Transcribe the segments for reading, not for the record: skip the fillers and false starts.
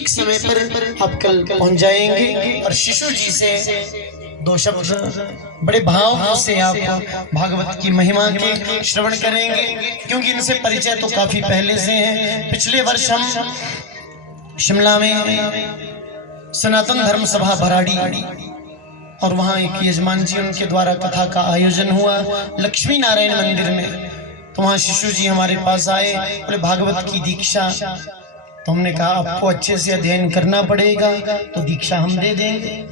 ठीक समय पर आप कल पहुंच जाएंगे और शिशु जी से दो शब्द बड़े भाव से आप भागवत की महिमा के श्रवण करेंगे, क्योंकि इनसे परिचय तो काफी पहले से है। पिछले वर्ष हम शिमला में सनातन धर्म सभा भराड़ी और वहाँ एक यजमान जी उनके द्वारा कथा का आयोजन हुआ लक्ष्मी नारायण मंदिर में। तो वहाँ शिशु जी हमारे पास आए, बोले भागवत की दीक्षा। तो हमने कहा आपको अच्छे से अध्ययन करना पड़ेगा, तो दीक्षा हम दे देंगे,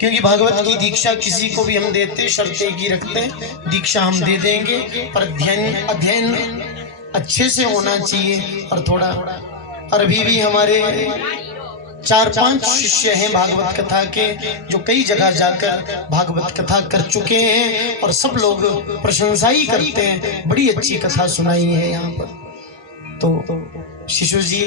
क्योंकि भागवत की दीक्षा किसी को भी हम देते शर्त एक ही रखते हैं, दीक्षा हम दे देंगे पर अध्ययन अच्छे से होना चाहिए। और थोड़ा और अभी भी हमारे 4-5 शिष्य हैं भागवत कथा के, जो कई जगह जाकर भागवत कथा कर चुके हैं और सब लोग प्रशंसा ही करते हैं, बड़ी अच्छी कथा सुनाई है यहाँ पर। तो शिशु जी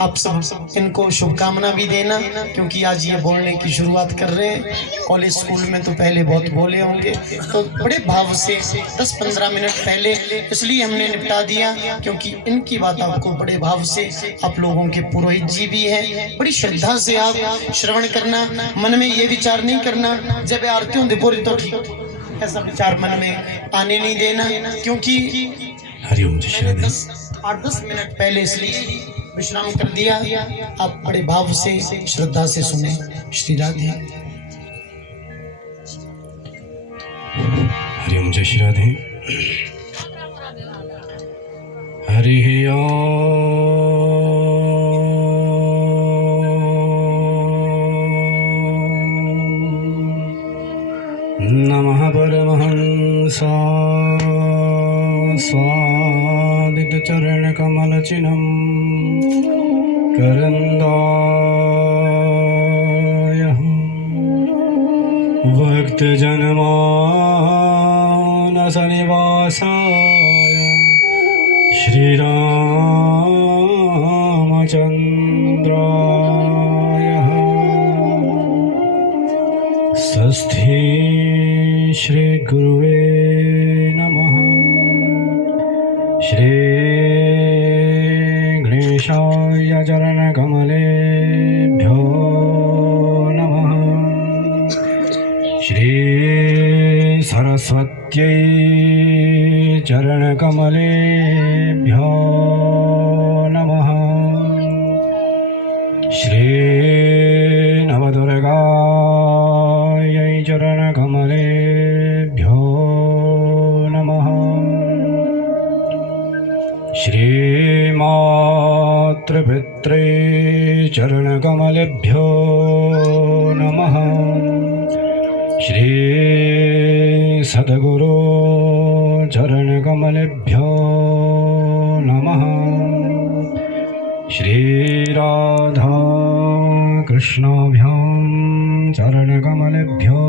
आप सब इनको शुभकामना भी देना, क्योंकि आज ये बोलने की शुरुआत कर रहे हैं। कॉलेज स्कूल में तो पहले बहुत बोले होंगे, तो बड़े भाव से 10-15 मिनट पहले इसलिए हमने निपटा दिया, क्योंकि इनकी बात आपको बड़े भाव से, आप लोगों के पुरोहित जी भी हैं, बड़ी श्रद्धा से आप श्रवण करना। मन में ये विचार नहीं करना जब आरती हों पूरी तो ठीक, ऐसा विचार मन में आने नहीं देना, क्योंकि हरिओम 8-10 मिनट पहले इसलिए विश्राम कर दिया। आप बड़े भाव से श्रद्धा से सुने। श्री राधे। हरिओम जय श्री राधे। हरि नमः परमहंसा स्वादित चरण कमल चिन्हं करंदाय भक्त जनमानस निवासाय श्री रामचंद्राय स्वस्ति श्री गुरुवे नमः। श्री गणेशाय चरण कमलेभ्यो नमः। श्री सरस्वत्यै चरण कमलेभ्यो नमः। श्री नवदुर्गायै चरण कमलेभ्यो नमः। श्री मातृपित्रे चरण कमलेभ्यो नमः। श्री सद्गुरु चरण कमलेभ्यो नमः। श्री राधा कृष्णाभ्यां चरण कमलेभ्यो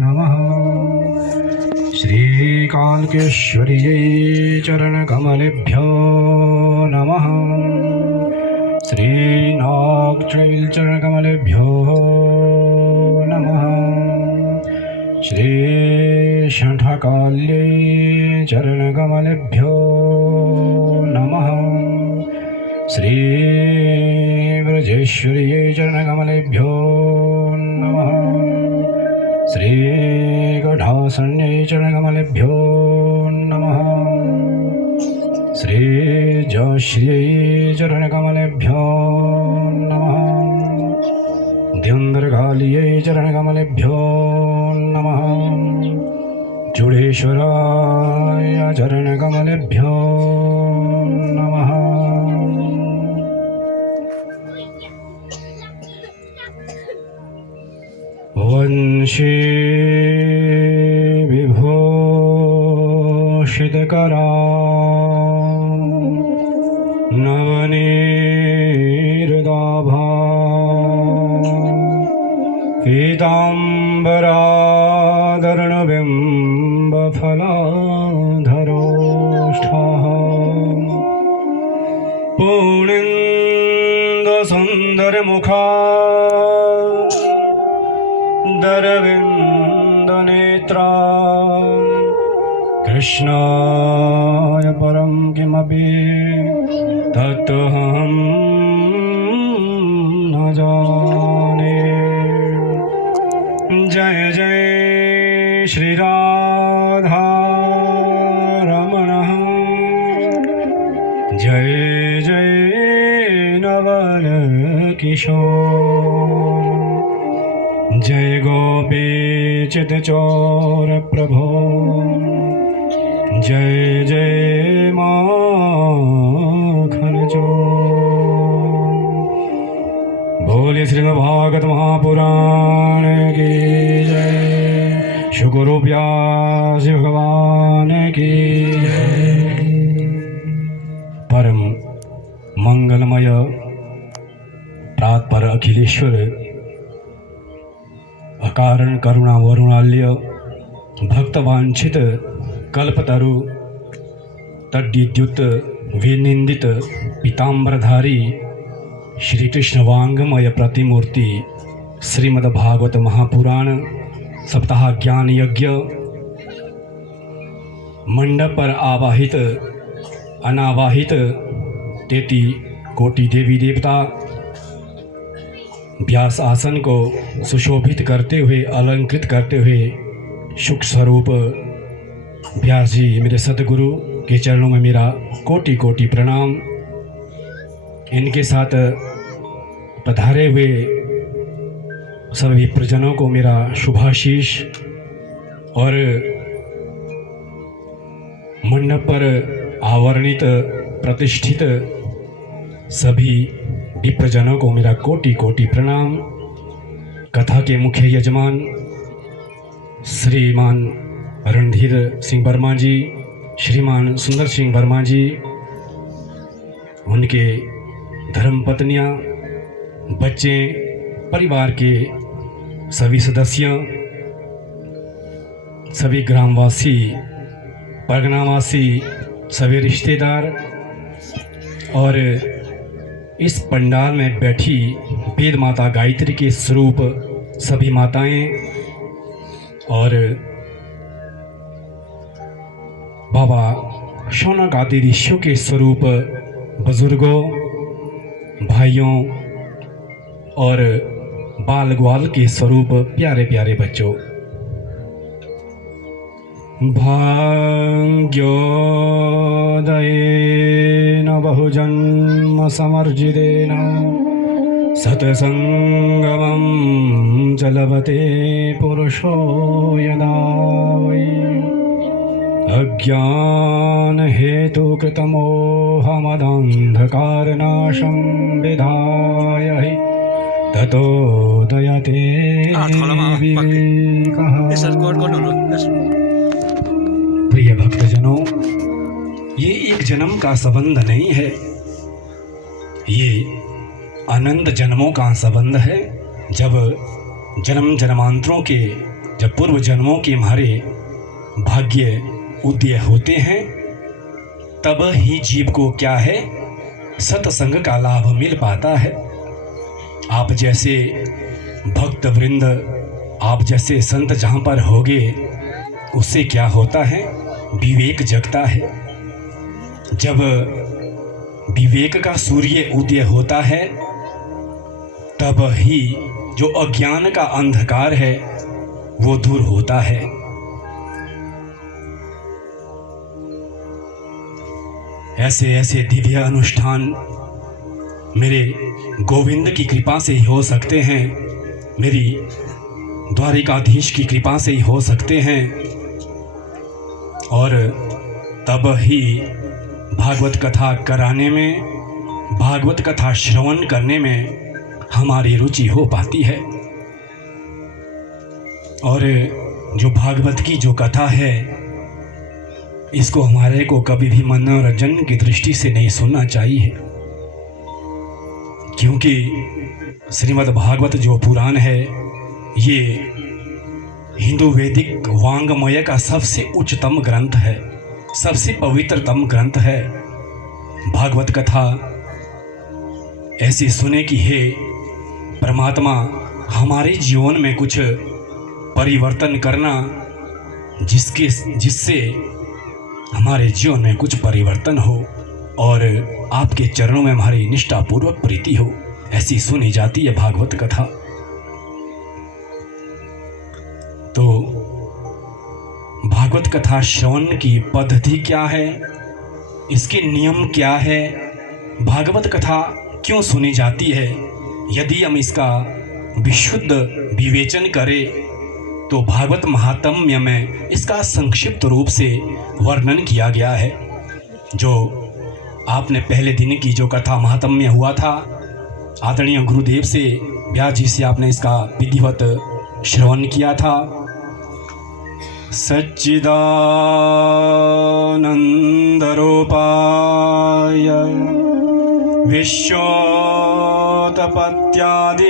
नमः। श्री कालकेश्वर्यै चरण कमलेभ्यो नमः। श्री नागचैल चरण कमलेभ्यो नमः। श्री शंठकाल्यै चरण कमलेभ्यो नमः। श्री ब्रजेश्वर्यै चरण कमलेभ्यो नमः। श्री गढ़ासन्यै चरण कमलेभ्यो नमः। श्री जयश्र्यै चरण कमलेभ्यो नमः। द्यंदरकालियै चरण कमलेभ्यो नमः। चूड़ेश्वराय चरण कमलेभ्यो नमः। वंशी विभूषितकरा नवनीरदाभा पीताम्बरादर्णबिम्बफलाधरोष्ठः पूर्णेन्दुसुन्दरमुखा दरविन्दनेत्रा कृष्णाय परं किमपि तत्त्वहं श्री राधा रमण जय जय नवल किशोर जय गोपी चित चोर प्रभो जय जय माखन चोर। बोले श्रीमद्भागवत महापुराण की जय। शुक्रु व्यास भगवान की जय। परम मंगलमय प्रातपर अखिलेश्वर अकारण करुणा वरुणाल्य भक्तवांछित कल्पतरु तद्विद्युत विनिंदित पीताम्बरधारी श्री कृष्ण वांगमय प्रतिमूर्ति श्रीमद्भागवत महापुराण सप्ताह ज्ञान यज्ञ मंडप पर आवाहित अनावाहित 33 कोटि देवी देवता व्यास आसन को सुशोभित करते हुए अलंकृत करते हुए सुख स्वरूप व्यास जी मेरे सतगुरु के चरणों में मेरा कोटि कोटि प्रणाम। इनके साथ पधारे हुए सभी प्रजनों को मेरा शुभाशीष और मंडप पर आवरणित प्रतिष्ठित सभी विप्रजनों को मेरा कोटि कोटि प्रणाम। कथा के मुख्य यजमान श्रीमान रणधीर सिंह वर्मा जी, श्रीमान सुंदर सिंह वर्मा जी, उनके धर्मपत्नियां, बच्चे, परिवार के सभी सदस्य, सभी ग्रामवासी, परगनावासी, सभी रिश्तेदार और इस पंडाल में बैठी वेद माता गायत्री के स्वरूप सभी माताएं और बाबा शौनक आदि ऋषियों के स्वरूप बुजुर्गों, भाइयों और बाल ग्वाल के स्वरूप प्यारे प्यारे बच्चों। भाग्योदयेन बहुजन्म समर्जितेन सत्संगमं च लभते पुरुषो यदा वै अज्ञान हेतु कृतमोहमदंधकारनाशं विधाय हि ततोदयते विवेकः। प्रिय भक्तजनों, ये एक जन्म का संबंध नहीं है, ये अनंत जन्मों का संबंध है। जब जन्म जन्मांतरों के, जब पूर्व जन्मों के हमारे भाग्य उदय होते हैं, तब ही जीव को क्या है, सत्संग का लाभ मिल पाता है। आप जैसे भक्त वृंद, आप जैसे संत जहाँ पर होगे, उससे क्या होता है, विवेक जगता है। जब विवेक का सूर्य उदय होता है, तब ही जो अज्ञान का अंधकार है वो दूर होता है। ऐसे ऐसे दिव्य अनुष्ठान मेरे गोविंद की कृपा से ही हो सकते हैं, मेरी द्वारिकाधीश की कृपा से ही हो सकते हैं। और तब ही भागवत कथा कराने में, भागवत कथा श्रवण करने में हमारी रुचि हो पाती है। और जो भागवत की जो कथा है, इसको हमारे को कभी भी मनोरंजन की दृष्टि से नहीं सुनना चाहिए, क्योंकि श्रीमद् भागवत जो पुराण है, ये हिंदू वैदिक वांग्मय का सबसे उच्चतम ग्रंथ है, सबसे पवित्रतम ग्रंथ है। भागवत कथा ऐसी सुने कि हे परमात्मा, हमारे जीवन में कुछ परिवर्तन करना, जिससे हमारे जीवन में कुछ परिवर्तन हो और आपके चरणों में हमारी निष्ठापूर्वक प्रीति हो, ऐसी सुनी जाती है भागवत कथा। तो भागवत कथा श्रवण की पद्धति क्या है, इसके नियम क्या है, भागवत कथा क्यों सुनी जाती है, यदि हम इसका विशुद्ध विवेचन करें तो भागवत महात्म्य में इसका संक्षिप्त रूप से वर्णन किया गया है। जो आपने पहले दिन की जो कथा महात्म्य हुआ था, आदरणीय गुरुदेव से, व्यास जी से आपने इसका विधिवत श्रवण किया था। सच्चिदानंद रूपाय विश्वोत्पत्त्यादि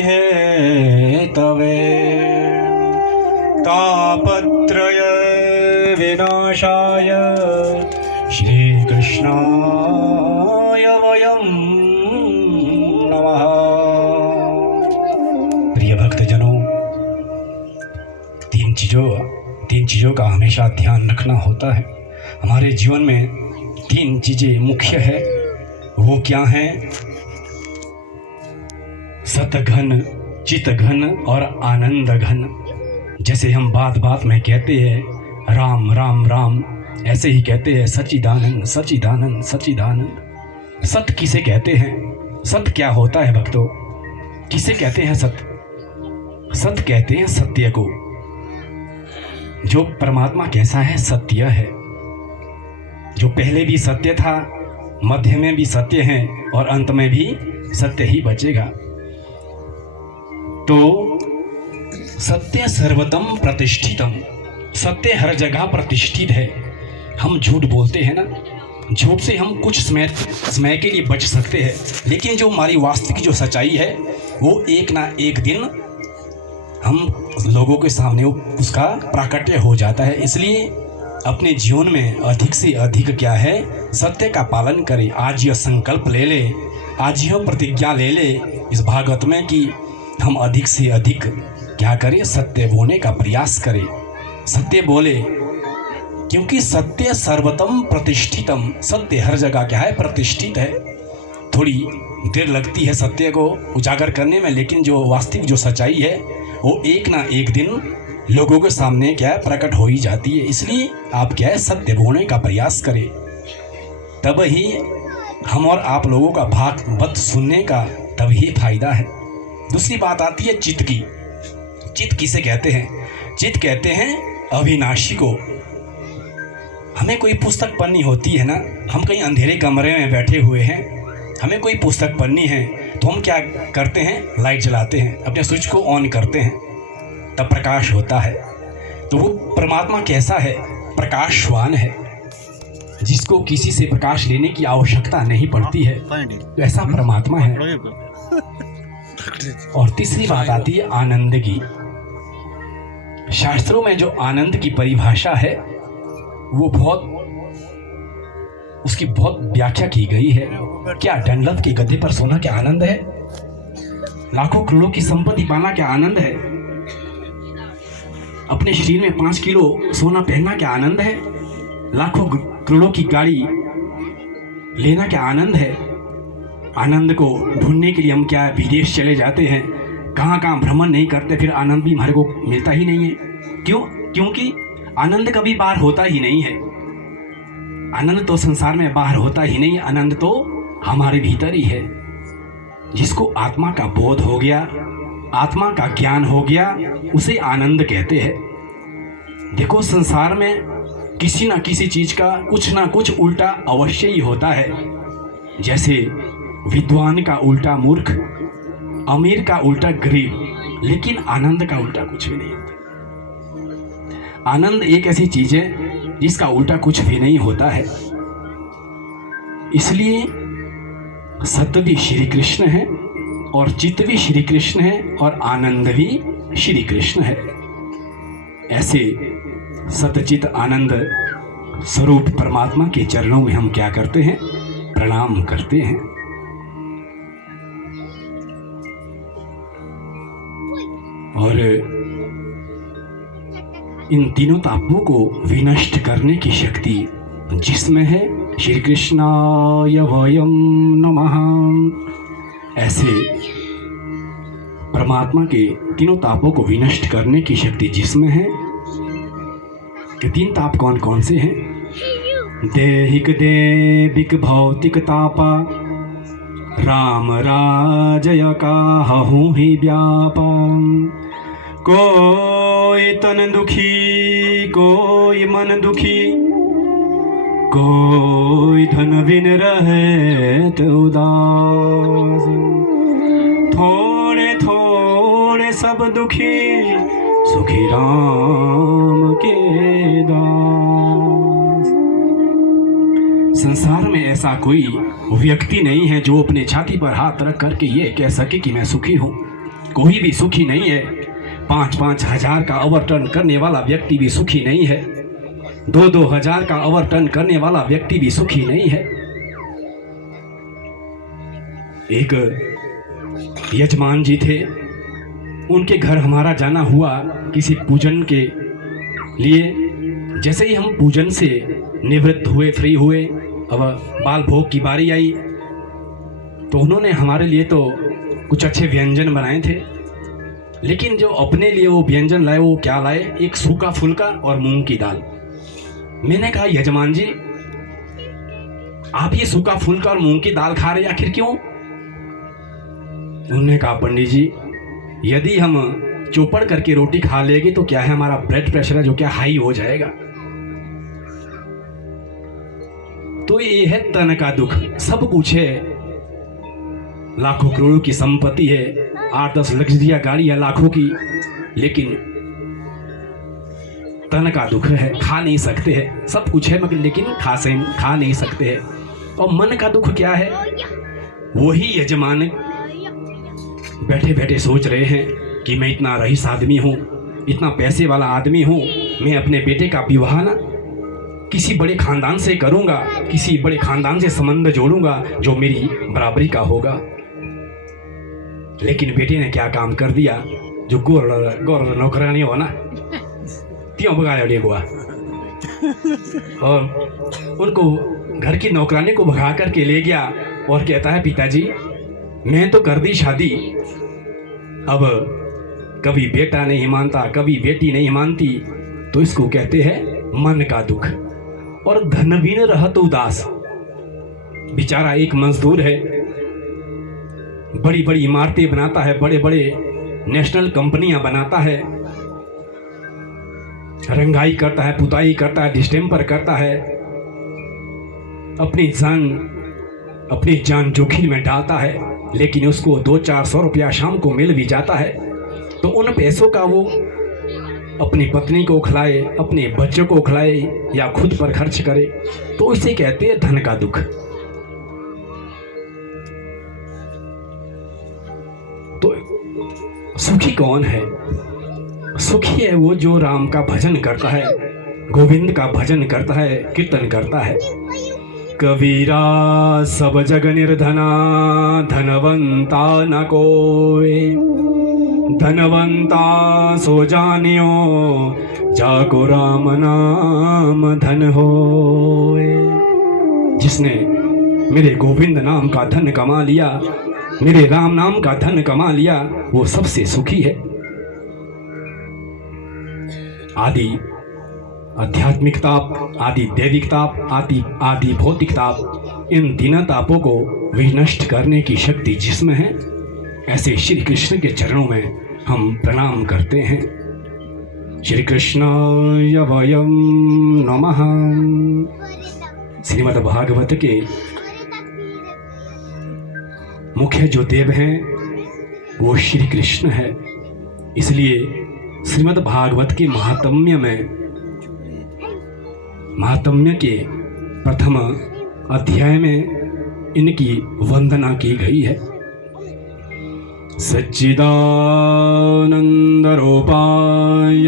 हेतवे तापत्रय विनाशाय श्रीकृष्णाय वयं नमः। प्रिय भक्तजनों, तीन चीज़ों का हमेशा ध्यान रखना होता है। हमारे जीवन में तीन चीज़ें मुख्य है। वो क्या हैं? सतघन, चितघन और आनंद घन। जैसे हम बात बात में कहते हैं राम राम राम, ऐसे ही कहते हैं सच्चिदानंद सच्चिदानंद सच्चिदानंद। सत किसे कहते हैं? सत क्या होता है भक्तों? किसे कहते हैं सत? सत कहते हैं सत्य को। जो परमात्मा कैसा है? सत्य है। जो पहले भी सत्य था, मध्य में भी सत्य है और अंत में भी सत्य ही बचेगा। तो सत्य सर्वतम प्रतिष्ठितम, सत्य हर जगह प्रतिष्ठित है। हम झूठ बोलते हैं ना, झूठ से हम कुछ समय के लिए बच सकते हैं, लेकिन जो हमारी वास्तविक जो सच्चाई है वो एक ना एक दिन हम लोगों के सामने उसका प्राकट्य हो जाता है। इसलिए अपने जीवन में अधिक से अधिक क्या है, सत्य का पालन करें। आज यह संकल्प ले ले, आज यह प्रतिज्ञा ले ले इस भागवत में कि हम अधिक से अधिक क्या करें, सत्य बोलने का प्रयास करें। सत्य बोले, क्योंकि सत्य सर्वतम प्रतिष्ठितम, सत्य हर जगह क्या है, प्रतिष्ठित है। थोड़ी देर लगती है सत्य को उजागर करने में, लेकिन जो वास्तविक जो सच्चाई है वो एक ना एक दिन लोगों के सामने क्या है, प्रकट हो ही जाती है। इसलिए आप क्या है, सत्य बोलने का प्रयास करें, तब ही हम और आप लोगों का भागवत सुनने का तब ही फायदा है। दूसरी बात आती है चित्त की। चित्त किसे कहते हैं? चित्त कहते हैं अविनाशी को। हमें कोई पुस्तक पढ़नी होती है ना, हम कहीं अंधेरे कमरे में बैठे हुए हैं, हमें कोई पुस्तक पढ़नी है तो हम क्या करते हैं, लाइट जलाते हैं, अपने स्विच को ऑन करते हैं, तब प्रकाश होता है। तो वो परमात्मा कैसा है? प्रकाशवान है, जिसको किसी से प्रकाश लेने की आवश्यकता नहीं पड़ती है, तो ऐसा परमात्मा है। और तीसरी बात आती है आनंद की। शास्त्रों में जो आनंद की परिभाषा है वो उसकी बहुत व्याख्या की गई है। क्या दंडवत के गद्दे पर सोना क्या आनंद है? लाखों करोड़ों की संपत्ति पाना क्या आनंद है? अपने शरीर में 5 किलो सोना पहनना क्या आनंद है? लाखों करोड़ों की गाड़ी लेना क्या आनंद है? आनंद को ढूंढने के लिए हम क्या विदेश चले जाते हैं, कहाँ भ्रमण नहीं करते, फिर आनंद भी हमारे को मिलता ही नहीं है। क्यों? क्योंकि आनंद कभी बाहर होता ही नहीं है। आनंद तो संसार में बाहर होता ही नहीं, आनंद तो हमारे भीतर ही है। जिसको आत्मा का बोध हो गया, आत्मा का ज्ञान हो गया, उसे आनंद कहते हैं। देखो, संसार में किसी ना किसी चीज का कुछ ना कुछ उल्टा अवश्य ही होता है। जैसे विद्वान का उल्टा मूर्ख, अमीर का उल्टा गरीब, लेकिन आनंद का उल्टा कुछ भी नहीं होता। आनंद एक ऐसी चीज है जिसका उल्टा कुछ भी नहीं होता है। इसलिए सत्य भी श्री कृष्ण है और चित्त भी श्री कृष्ण है और आनंद भी श्री कृष्ण है। ऐसे सतचित आनंद स्वरूप परमात्मा के चरणों में हम क्या करते हैं, प्रणाम करते हैं। और इन तीनों तापों को विनष्ट करने की शक्ति जिसमें है, श्री कृष्णाय वयं नमः। ऐसे परमात्मा के तीनों तापों को विनष्ट करने की शक्ति जिसमें है, कि 3 ताप कौन कौन से हैं? देहिक देविक भौतिक तापा, राम राजय काहू ही व्यापा। कोई तन दुखी कोई मन दुखी, कोई धन बिन रहे तो उदास। थोड़े थोड़े सब दुखी, सुखी राम के दास। संसार में ऐसा कोई व्यक्ति नहीं है जो अपने छाती पर हाथ रख करके ये कह सके कि मैं सुखी हूँ। कोई भी सुखी नहीं है। 5-5 हजार का ओवरटर्न करने वाला व्यक्ति भी सुखी नहीं है। 2-2 हजार का ओवरटर्न करने वाला व्यक्ति भी सुखी नहीं है। एक यजमान जी थे, उनके घर हमारा जाना हुआ किसी पूजन के लिए। जैसे ही हम पूजन से निवृत्त हुए, फ्री हुए, अब बाल भोग की बारी आई, तो उन्होंने हमारे लिए तो कुछ अच्छे व्यंजन बनाए थे, लेकिन जो अपने लिए वो व्यंजन लाए वो क्या लाए? एक सूखा फुल्का और मूंग की दाल। मैंने कहा यजमान जी, आप ये सूखा फुल्का और मूंग की दाल खा रहे आखिर क्यों? उन्होंने कहा पंडित जी, यदि हम चौपड़ करके रोटी खा लेंगे तो क्या है, हमारा ब्लड प्रेशर है जो क्या हाई हो जाएगा। तो ये है तन का दुख। सब कुछ है, लाखों करोड़ों की संपत्ति है, 8-10 लग्जरिया गाड़ी है लाखों की, लेकिन तन का दुख है, खा नहीं सकते हैं। सब कुछ है मगर लेकिन खा नहीं सकते हैं। और मन का दुख क्या है? वही यजमान बैठे बैठे सोच रहे हैं कि मैं इतना रईस आदमी हूँ, इतना पैसे वाला आदमी हूँ, मैं अपने बेटे का विवाह ना किसी बड़े खानदान से करूँगा, किसी बड़े खानदान से संबंध जोड़ूंगा जो मेरी बराबरी का होगा। लेकिन बेटे ने क्या काम कर दिया? जो गोर नौकरानी हो ना, त्यों भगाया डेगुआ, और उनको घर की नौकरानी को भगा करके ले गया और कहता है पिताजी मैं तो कर दी शादी, अब कभी बेटा नहीं मानता, कभी बेटी नहीं मानती, तो इसको कहते हैं मन का दुख। और धन भी न रहा तो उदास। बेचारा एक मजदूर है, बड़ी बड़ी इमारतें बनाता है, बड़े बड़े नेशनल कंपनियां बनाता है, रंगाई करता है, पुताई करता है, डिस्टेम्पर करता है, अपनी जान जोखिम में डालता है, लेकिन उसको 200-400 रुपया शाम को मिल भी जाता है, तो उन पैसों का वो अपनी पत्नी को खिलाए, अपने बच्चों को खिलाए या खुद पर खर्च करे, तो इसे कहते हैं धन का दुख। तो सुखी कौन है? सुखी है वो जो राम का भजन करता है, गोविंद का भजन करता है, कीर्तन करता है। कबीरा सब जग निर्धना, धनवंता न कोय, धनवंता सो जानियो, जाको राम नाम धन होए। जिसने मेरे गोविंद नाम का धन कमा लिया, मेरे राम नाम का धन कमा लिया, वो सबसे सुखी है। आदि आध्यात्मिक ताप, आदि दैविक ताप, आदि भौतिक ताप, इन तीनों तापों को विनष्ट करने की शक्ति जिसमें है, ऐसे श्री कृष्ण के चरणों में हम प्रणाम करते हैं। श्री कृष्णाय वयं नमः। श्रीमद् भागवत के मुख्य जो देव हैं वो श्री कृष्ण है। इसलिए श्रीमद् भागवत के महात्म्य के प्रथम अध्याय में इनकी वंदना की गई है। सच्चिदानंद रूपाय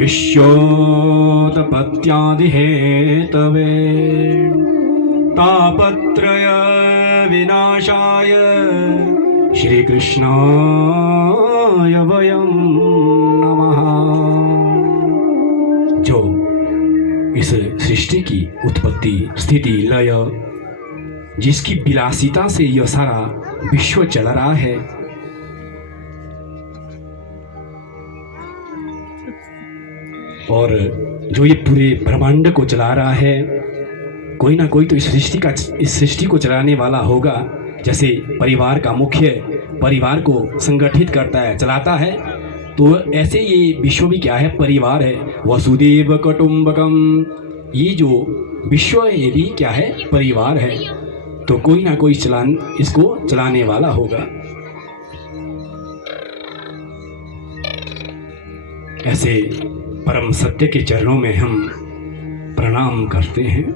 विश्वोत्पत्त्यादि हेतवे तापत्रय विनाशाय श्री कृष्णाय वयं नमः। जो इस सृष्टि की उत्पत्ति, स्थिति, लय, जिसकी विलासिता से यह सारा विश्व चल रहा है, और जो ये पूरे ब्रह्मांड को चला रहा है, कोई ना कोई तो इस सृष्टि को चलाने वाला होगा। जैसे परिवार का मुख्य परिवार को संगठित करता है, चलाता है, तो ऐसे ये विश्व भी क्या है, परिवार है। वसुदेव कुटुंबकम, ये जो विश्व है ये भी क्या है, परिवार है। तो कोई ना कोई इसको चलाने वाला होगा। ऐसे परम सत्य के चरणों में हम प्रणाम करते हैं।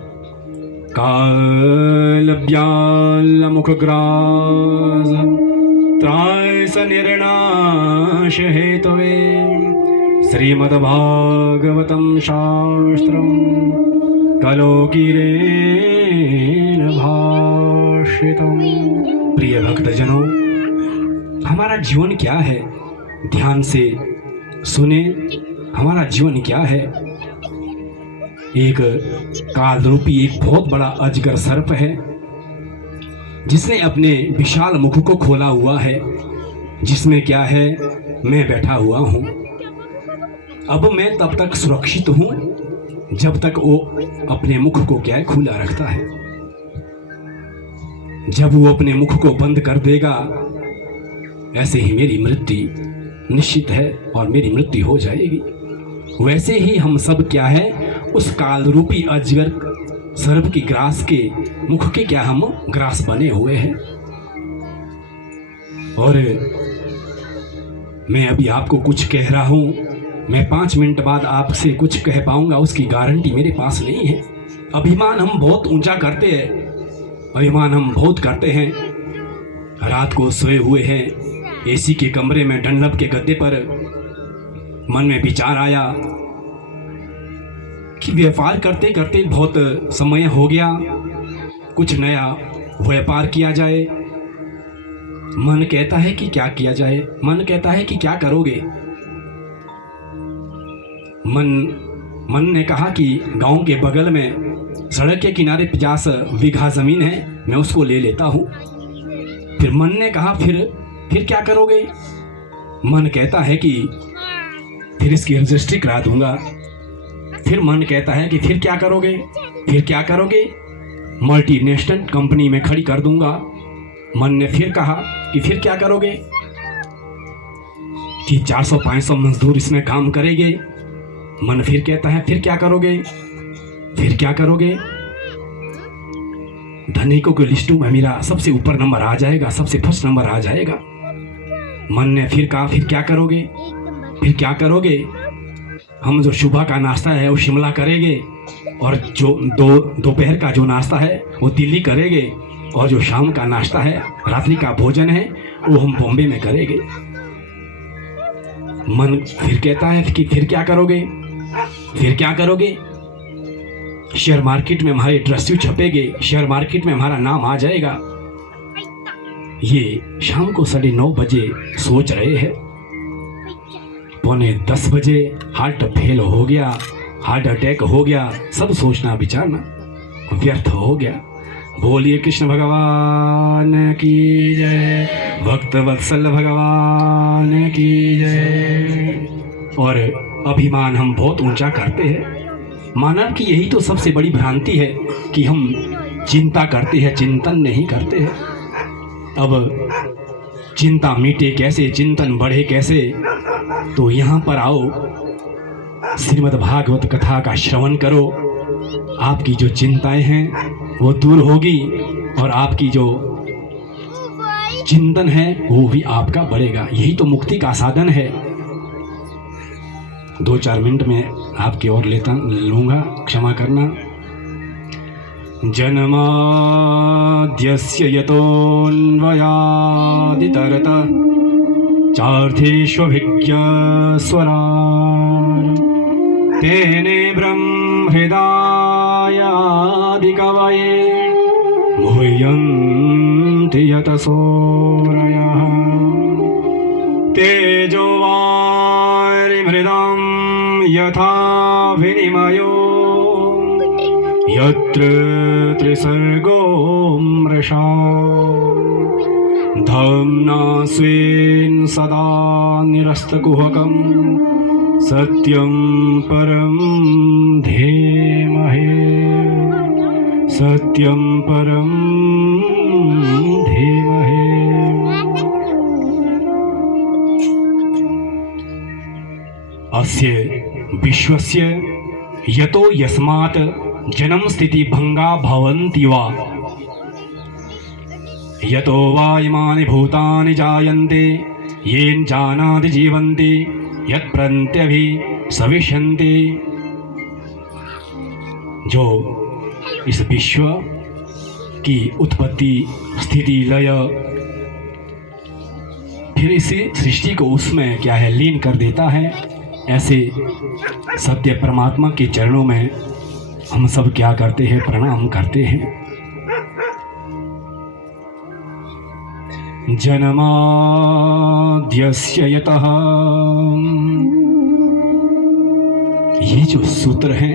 काल व्याल मुखग्रास त्रास निर्नाश हेतवे श्रीमद्भागवतं शास्त्रं कलोकिरेण भाषितम्। प्रिय भक्तजनों, हमारा जीवन क्या है, ध्यान से सुने। हमारा जीवन क्या है? एक काल रूपी एक बहुत बड़ा अजगर सर्प है, जिसने अपने विशाल मुख को खोला हुआ है, जिसमें क्या है, मैं बैठा हुआ हूँ। अब मैं तब तक सुरक्षित हूँ जब तक वो अपने मुख को क्या है, खुला रखता है। जब वो अपने मुख को बंद कर देगा, ऐसे ही मेरी मृत्यु निश्चित है और मेरी मृत्यु हो जाएगी। वैसे ही हम सब क्या है, उस काल रूपी अजगर सर्प की ग्रास के मुख के क्या हम ग्रास बने हुए हैं। और मैं अभी आपको कुछ कह रहा हूं, मैं 5 मिनट बाद आपसे कुछ कह पाऊंगा उसकी गारंटी मेरे पास नहीं है। अभिमान हम बहुत ऊंचा करते हैं, अभिमान हम बहुत करते हैं। रात को सोए हुए हैं एसी के कमरे में डनलप के गद्दे पर, मन में विचार आया कि व्यापार करते करते बहुत समय हो गया, कुछ नया व्यापार किया जाए। मन कहता है कि क्या किया जाए, मन कहता है कि क्या करोगे। मन ने कहा कि गांव के बगल में सड़क के किनारे 50 बीघा जमीन है, मैं उसको ले लेता हूँ। फिर मन ने कहा फिर क्या करोगे। मन कहता है कि फिर इसकी रजिस्ट्री करा दूंगा। फिर मन कहता है कि फिर क्या करोगे, मल्टीनेशनल कंपनी में खड़ी कर दूंगा। मन ने फिर कहा कि फिर क्या करोगे, कि 400-500 मजदूर इसमें काम करेंगे। मन फिर कहता है फिर क्या करोगे। धनिकों के लिस्टों में मेरा सबसे ऊपर नंबर आ जाएगा, सबसे फर्स्ट नंबर आ जाएगा। मन ने फिर कहा फिर क्या करोगे। हम जो सुबह का नाश्ता है वो शिमला करेंगे, और जो दोपहर का जो नाश्ता है वो दिल्ली करेंगे, और जो शाम का नाश्ता है, रात्रि का भोजन है, वो हम बॉम्बे में करेंगे। मन फिर कहता है कि फिर क्या करोगे। शेयर मार्केट में हमारे ड्रेस्यू छपेंगे, शेयर मार्केट में हमारा नाम आ जाएगा। ये शाम को 9:30 बजे सोच रहे हैं। 9:45 बजे हार्ट फेल हो गया, हार्ट अटैक हो गया, सब सोचना विचारना व्यर्थ हो गया। बोलिए कृष्ण भगवान की जय, भक्त वत्सल भगवान की जय। और अभिमान हम बहुत ऊंचा करते हैं। मानव की यही तो सबसे बड़ी भ्रांति है कि हम चिंता करते हैं, चिंतन नहीं करते हैं। अब चिंता मिटे कैसे, चिंतन बढ़े कैसे, तो यहाँ पर आओ, श्रीमद् भागवत कथा का श्रवण करो। आपकी जो चिंताएं हैं वो दूर होगी, और आपकी जो चिंतन है वो भी आपका बढ़ेगा। यही तो मुक्ति का साधन है। 2-4 मिनट में आपकी ओर लूंगा, क्षमा करना। जन्माद्यस्य यतोऽन्वयादितरत चार्थेष्वभिज्ञस्वराट् तेने ब्रह्महृदायादिकवये मुह्यन्ति यतसोरयः। तेजो वारिमृदं यथा विनिमयो यत्र त्रिसर्गो मृषा धाम्ना स्वेन सदा निरस्तकुहकं सत्यं परं धीमहि सत्यं परं धीमहि। अस्य विश्वस्य यतो यस्मात् जन्म स्थिति भंगा भवन्ति वा यतो वा इमानि भूतानि जायन्ते येन जानाति जीवन्ति यत्प्रत्यभि सविशन्ति। जो इस विश्व की उत्पत्ति स्थिति लय फिर इसी सृष्टि को उसमें क्या है लीन कर देता है, ऐसे सत्य परमात्मा के चरणों में हम सब क्या करते हैं, प्रणाम करते हैं। जन्माद्यस्य यतः, ये जो सूत्र है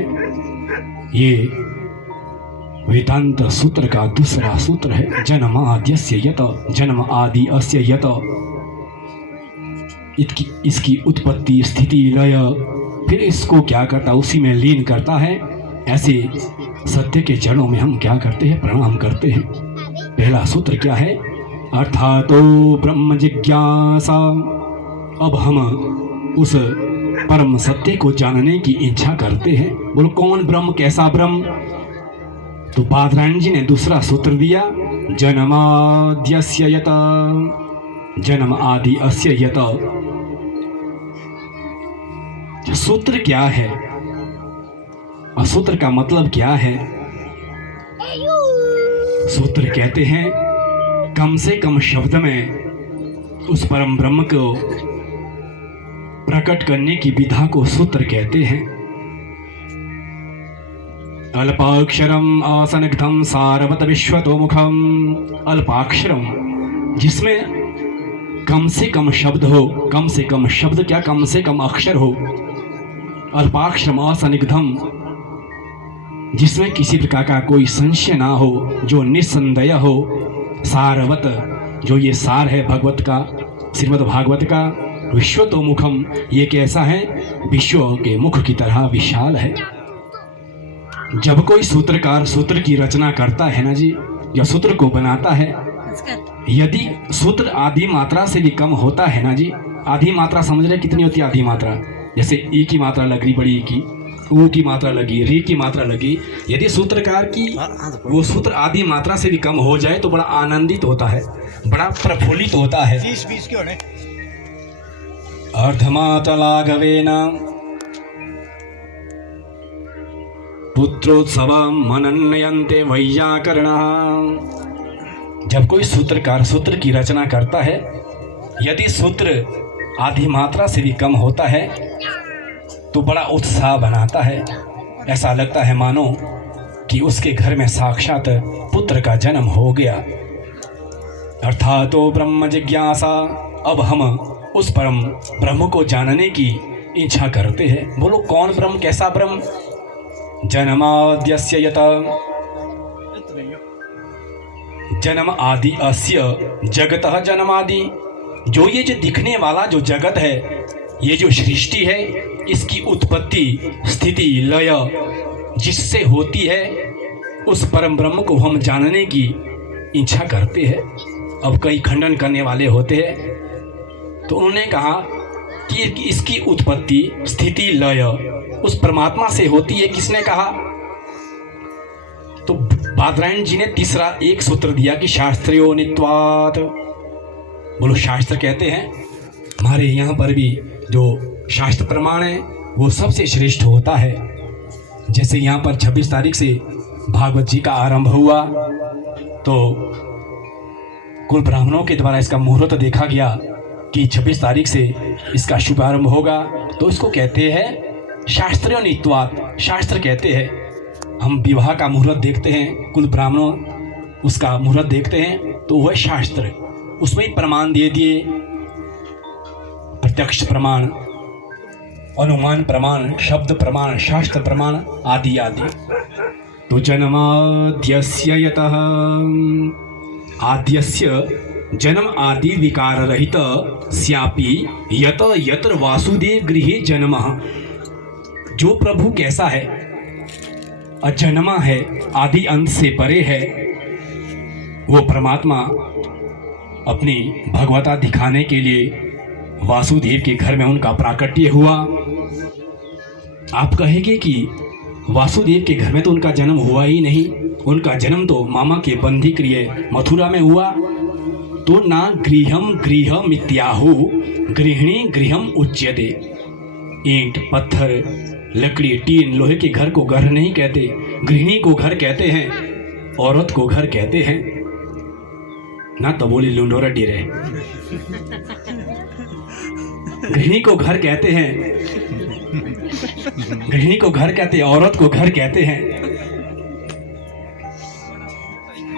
ये वेदांत सूत्र का दूसरा सूत्र है। जन्माद्यस्य यत, जन्म आदि अस्य यत, इसकी उत्पत्ति स्थिति लय फिर इसको क्या करता, उसी में लीन करता है। ऐसे सत्य के चरणों में हम क्या करते हैं, प्रणाम करते हैं। पहला सूत्र क्या है, अर्थातो ब्रह्म जिज्ञासा। अब हम उस परम सत्य को जानने की इच्छा करते हैं। बोलो कौन ब्रह्म, कैसा ब्रह्म? तो बादरायण जी ने दूसरा सूत्र दिया, जन्माद्यस्य यत, जन्म आदि अस्य यत। सूत्र क्या है और सूत्र का मतलब क्या है? सूत्र कहते हैं कम से कम शब्द में उस परम ब्रह्म को प्रकट करने की विधा को सूत्र कहते हैं। अल्पाक्षरम असनिग्धम सारवत विश्वतोमुखम। अल्पाक्षरम जिसमें कम से कम शब्द हो, कम से कम शब्द क्या, कम से कम अक्षर हो। अल्पाक्षरम असनिग्धम जिसमें किसी प्रकार का कोई संशय ना हो, जो निस्संदेह हो। सारवत जो ये सार है भगवत का, श्रीमद् भागवत का। विश्वतोमुखम ये कैसा है, विश्व के मुख की तरह विशाल है। जब कोई सूत्रकार सूत्र की रचना करता है ना जी, या सूत्र को बनाता है, यदि सूत्र आधी मात्रा से भी कम होता है ना जी, आधी मात्रा समझ रहे कितनी होती है आधी मात्रा? जैसे ई की मात्रा लग रही बड़ी, ई की ऊ की मात्रा लगी, री की मात्रा लगी। यदि सूत्रकार की वो सूत्र आधी मात्रा से भी कम हो जाए तो बड़ा आनंदित होता है, बड़ा प्रफुल्लित होता है। 30-20 क्यों है? अर्धमातलाघवेन पुत्रोत्सवं मनन्यन्ते वैयाकरणः। जब कोई सूत्रकार सूत्र की रचना करता है, यदि सूत्र आधी मात्रा से भी कम होता है तो बड़ा उत्साह बनाता है। ऐसा लगता है मानो कि उसके घर में साक्षात पुत्र का जन्म हो गया। अर्थातो ब्रह्म जिज्ञासा। अब हम उस परम ब्रह्म को जानने की इच्छा करते हैं। बोलो कौन ब्रह्म, कैसा ब्रह्म? जन्माद्यस्य यत, जन्म आदि अस्य जगतः जन्मादि। जो ये जो दिखने वाला जो जगत है, ये जो सृष्टि है, इसकी उत्पत्ति स्थिति लय जिससे होती है, उस परम ब्रह्म को हम जानने की इच्छा करते हैं। अब कई खंडन करने वाले होते हैं, तो उन्होंने कहा कि इसकी उत्पत्ति स्थिति लय उस परमात्मा से होती है। किसने कहा? तो बादरायण जी ने तीसरा एक सूत्र दिया कि शास्त्रियो नित्वात्। बोलो शास्त्र कहते हैं, हमारे यहाँ पर भी जो शास्त्र प्रमाण है वो सबसे श्रेष्ठ होता है। जैसे यहाँ पर 26 तारीख से भागवत जी का आरंभ हुआ, तो कुल ब्राह्मणों के द्वारा इसका मुहूर्त देखा गया कि 26 तारीख से इसका शुभारंभ होगा। तो इसको कहते हैं शास्त्रियो नित्वात्। शास्त्र कहते हैं, हम विवाह का मुहूर्त देखते हैं, कुल ब्राह्मणों उसका मुहूर्त देखते हैं, तो वह शास्त्र, उसमें ही प्रमाण दे दिए, प्रत्यक्ष प्रमाण, अनुमान प्रमाण, शब्द प्रमाण, शास्त्र प्रमाण आदि आदि। तो जन्माद्यस्य यतः, आद्यस्य जन्म आदि विकार रहित स्यापी यत यत्र वासुदेव गृहे जन्मः। जो प्रभु कैसा है, अजन्मा है, आदि अंत से परे है, वो परमात्मा अपनी भगवता दिखाने के लिए वासुदेव के घर में उनका प्राकट्य हुआ। आप कहेंगे कि वासुदेव के घर में तो उनका जन्म हुआ ही नहीं, उनका जन्म तो मामा के बंदी गृह मथुरा में हुआ। तो ना गृहम गृहम इत्याहु गृहिणी गृहम उच्यते। ईंट पत्थर लकड़ी टीन लोहे के घर को घर नहीं कहते, गृहिणी को घर कहते हैं, औरत को घर कहते हैं ना। तो बोली लुंडोरा डिरे, गृहिणी को घर कहते हैं, गृहिणी को घर कहते हैं, औरत को घर कहते हैं।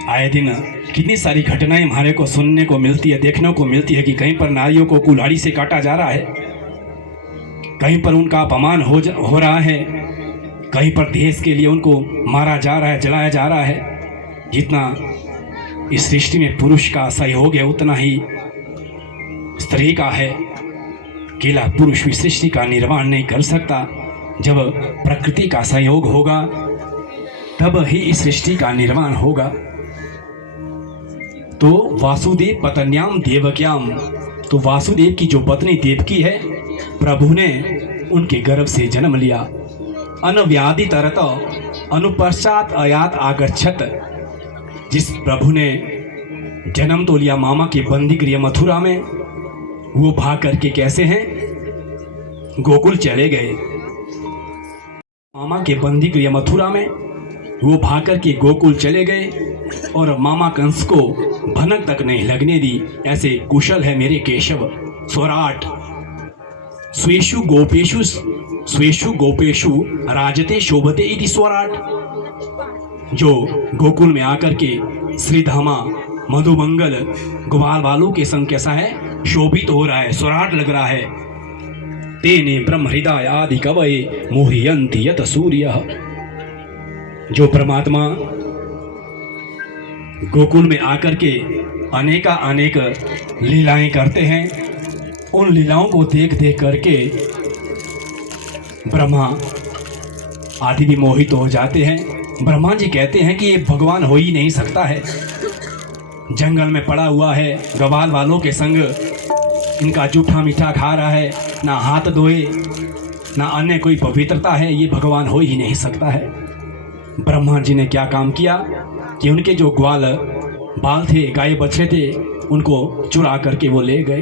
आए दिन कितनी सारी घटनाएं हमारे को सुनने को मिलती है, देखने को मिलती है कि कहीं पर नारियों को कुल्हाड़ी से काटा जा रहा है, कहीं पर उनका अपमान हो रहा है, कहीं पर देश के लिए उनको मारा जा रहा है, जलाया जा रहा है। जितना इस सृष्टि में पुरुष का सहयोग है उतना ही स्त्री का है। अकेला पुरुष भी सृष्टि का निर्माण नहीं कर सकता। जब प्रकृति का सहयोग होगा तब ही इस सृष्टि का निर्माण होगा। तो वासुदेव पत्न्याम देवक्याम, तो वासुदेव की जो पत्नी देवकी है, प्रभु ने उनके गर्भ से जन्म लिया। अनव्याधि तरत अनुपश्चात अयात आगच्छत। जिस प्रभु ने जन्म तो लिया मामा के बंदी गृह मथुरा में, वो भाग करके कैसे हैं, गोकुल चले गए। मामा के बंदी गृह मथुरा में वो भाग करके गोकुल चले गए और मामा कंस को भनक तक नहीं लगने दी। ऐसे कुशल है मेरे केशव स्वराट। स्वेषु गोपेशु राजते शोभते इति स्वराट। जो गोकुल में आकर के श्रीधामा मधुमंगल ग्वाल बालू के संग कैसा है, शोभित हो रहा है, स्वराट लग रहा है। तेने ब्रह्म हृदय आदि कवये मोहयन्ति यत सूर्य। जो परमात्मा गोकुल में आकर के अनेका अनेक लीलाएं करते हैं, उन लीलाओं को देख देख करके ब्रह्मा आदि भी मोहित हो जाते हैं। ब्रह्मा जी कहते हैं कि ये भगवान हो ही नहीं सकता है। जंगल में पड़ा हुआ है, ग्वाल वालों के संग इनका जूठा मीठा खा रहा है, ना हाथ धोए ना अन्य कोई पवित्रता है, ये भगवान हो ही नहीं सकता है। ब्रह्मा जी ने क्या काम किया कि उनके जो ग्वाल बाल थे, गाय बछड़े थे, उनको चुरा करके वो ले गए।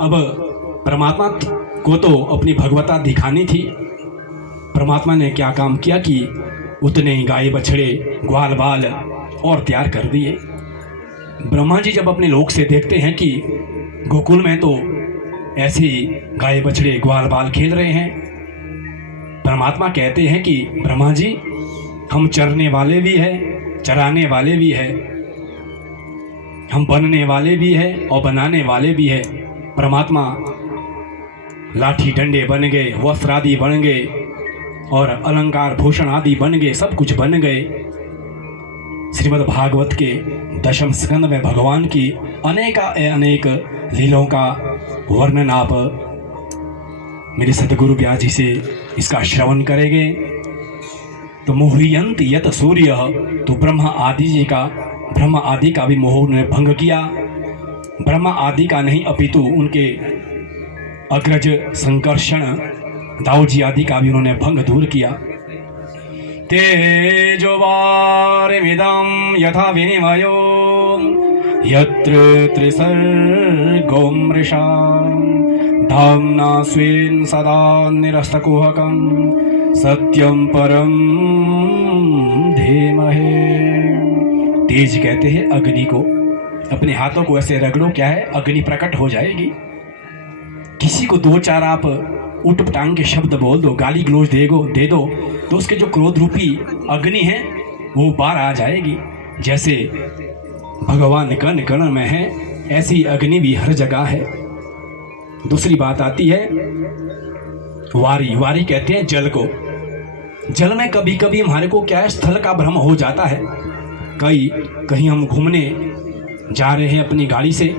अब परमात्मा को तो अपनी भगवता दिखानी थी। परमात्मा ने क्या काम किया कि उतने ही गाय बछड़े ग्वाल बाल और तैयार कर दिए। ब्रह्मा जी जब अपने लोक से देखते हैं कि गोकुल में तो ऐसे ही गाय बछड़े ग्वाल बाल खेल रहे हैं, परमात्मा कहते हैं कि ब्रह्मा जी हम चरने वाले भी हैं, चराने वाले भी हैं, हम बनने वाले भी हैं और बनाने वाले भी हैं। परमात्मा लाठी डंडे बन गए, वस्त्र आदि बन गए और अलंकार भूषण आदि बन गए, सब कुछ बन गए। श्रीमद् भागवत के दशम स्कंद में भगवान की अनेक लीलाओं का वर्णन आप मेरे सतगुरु व्यास जी से इसका श्रवण करेंगे। तो मोहयंत यत सूर्य, तो ब्रह्मा आदि का भी मोह ने भंग किया। ब्रह्मा आदि का नहीं अपितु उनके अग्रज संकर्षण दाऊद जी आदि का भी उन्होंने भंग दूर किया। तेजोवारिमिदं यथा विनिमयो यत्र त्रिसर्गो मृषा धाम्ना स्वेन सदा निरस्तकुहकं सत्यम परम धीमहि। तेज कहते हैं अग्नि को। अपने हाथों को ऐसे रगड़ो, क्या है, अग्नि प्रकट हो जाएगी। किसी को दो चार आप उठ पटांग के शब्द बोल दो, गाली गलौज दे दो, तो उसके जो क्रोध रूपी अग्नि है वो बाहर आ जाएगी। जैसे भगवान कण कण में है, ऐसी अग्नि भी हर जगह है। दूसरी बात आती है वारी कहते हैं जल को। जल में कभी कभी हमारे को क्या है, स्थल का भ्रम हो जाता है। कहीं हम घूमने जा रहे हैं अपनी गाड़ी से,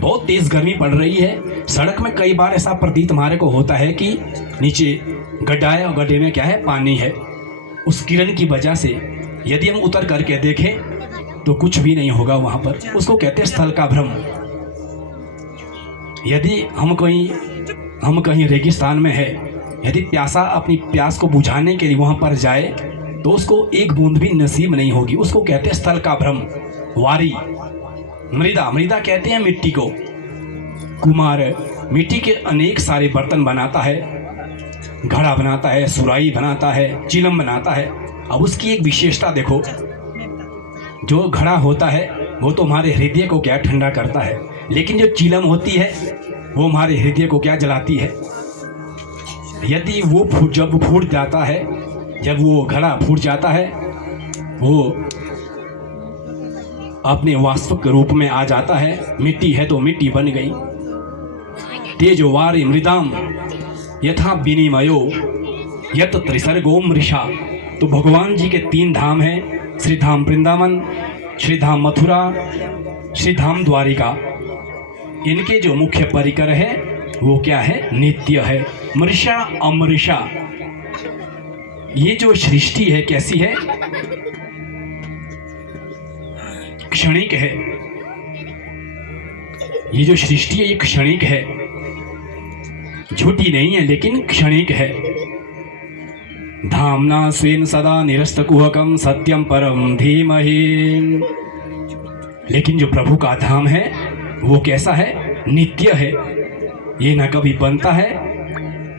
बहुत तेज़ गर्मी पड़ रही है। सड़क में कई बार ऐसा प्रतीत हमारे को होता है कि नीचे गड्ढा है और गड्ढे में क्या है, पानी है। उस किरण की वजह से यदि हम उतर करके देखें तो कुछ भी नहीं होगा वहाँ पर। उसको कहते हैं स्थल का भ्रम। यदि हम कहीं रेगिस्तान में है, यदि प्यासा अपनी प्यास को बुझाने के लिए वहाँ पर जाए तो उसको एक बूंद भी नसीब नहीं होगी। उसको कहते हैं स्थल का भ्रम। वारी, मृदा कहते हैं मिट्टी को। कुम्हार मिट्टी के अनेक सारे बर्तन बनाता है, घड़ा बनाता है, सुराही बनाता है, चिलम बनाता है। अब उसकी एक विशेषता देखो, जो घड़ा होता है वो तो हमारे हृदय को क्या ठंडा करता है, लेकिन जो चिलम होती है वो हमारे हृदय को क्या जलाती है। यदि वो जब फूट जाता है, जब वो घड़ा फूट जाता है, वो अपने वास्तविक रूप में आ जाता है। मिट्टी है तो मिट्टी बन गई। तेजो वारी मृदाम यथा विनिमयो यत त्रिसर्गो मृषा। तो भगवान जी के 3 धाम हैं, श्री धाम वृंदावन, श्री धाम मथुरा, श्री धाम द्वारिका। इनके जो मुख्य परिकर है वो क्या है, नित्य है। मृषा अमृषा, ये जो सृष्टि है कैसी है, क्षणिक है। ये जो सृष्टि है ये क्षणिक है, झूठी नहीं है लेकिन क्षणिक है। धामना स्वेन सदा निरस्त कुहकम सत्यम परम धीमहि। लेकिन जो प्रभु का धाम है वो कैसा है, नित्य है। ये न कभी बनता है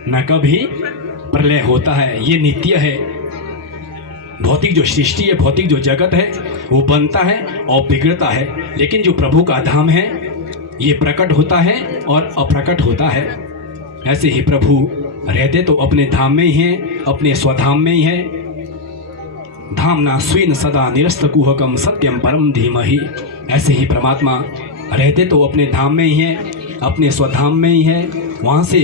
न कभी प्रलय होता है, ये नित्य है। भौतिक जो सृष्टि है, भौतिक जो जगत है वो बनता है और बिगड़ता है, लेकिन जो प्रभु का धाम है ये प्रकट होता है और अप्रकट होता है। ऐसे ही प्रभु रहते तो अपने धाम में ही हैं, अपने स्वधाम में ही हैं। धामना स्वेन सदा निरस्त कुहकम सत्यम परम धीमहि। ऐसे ही परमात्मा रहते तो अपने धाम में ही हैं, अपने स्वधाम में ही हैं। वहाँ से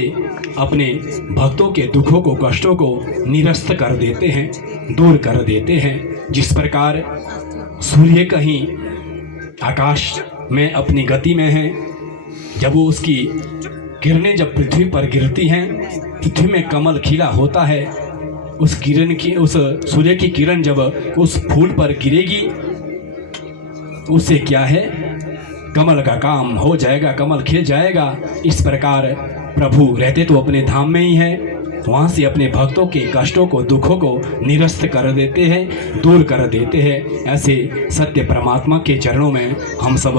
अपने भक्तों के दुखों को, कष्टों को निरस्त कर देते हैं, दूर कर देते हैं। जिस प्रकार सूर्य कहीं आकाश में अपनी गति में है, जब वो उसकी किरणें जब पृथ्वी पर गिरती हैं, पृथ्वी में कमल खिला होता है। उस सूर्य की किरण जब उस फूल पर गिरेगी, उससे क्या है, कमल का काम हो जाएगा, कमल खिल जाएगा। इस प्रकार प्रभु रहते तो अपने धाम में ही है, वहाँ से अपने भक्तों के कष्टों को, दुखों को निरस्त कर देते हैं, दूर कर देते हैं। ऐसे सत्य परमात्मा के चरणों में हम सब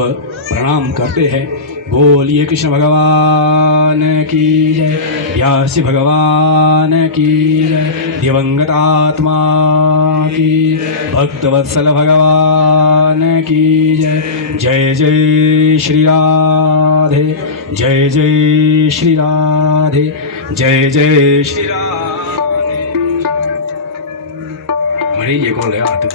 प्रणाम करते हैं। बोलिए कृष्ण भगवान की जय, व्यास भगवान की जय, दिवंगत आत्मा की, भक्तवत्सल भगवान की जय। जय जय श्री राधे, जय जय श्री राधे, जय जय श्री राधे। मरी ये को ले आते